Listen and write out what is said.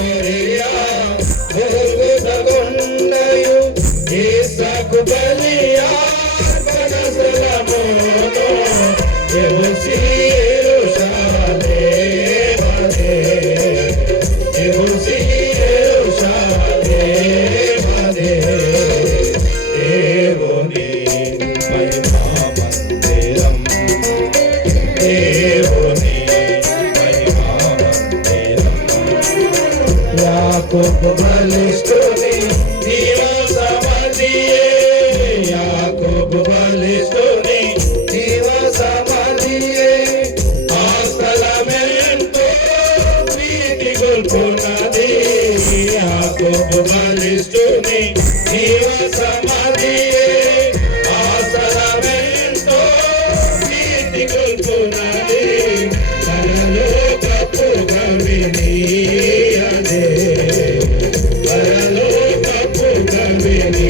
మోరియా భూగుతగుండయు ఈసాకు బలియా కనసలమోను యెహూషాలేమనే యెహూషాలేమనే దేవుని మహిమా మందిరం దేవుని మహిమా మందిరం యాకోబు బలిష్ఠుని నివాసమదియే యాకోబు బలిష్ఠుని నివాసమదియే ఆ స్థలమెంతో ప్రీతి గొల్పునది యాకోబు బలిష్ఠుని నివాసమదియే ఆ స్థలమెంతో ప్రీతి గొల్పునది పరలోకపు గవిని అదే పరలోకపు గవిని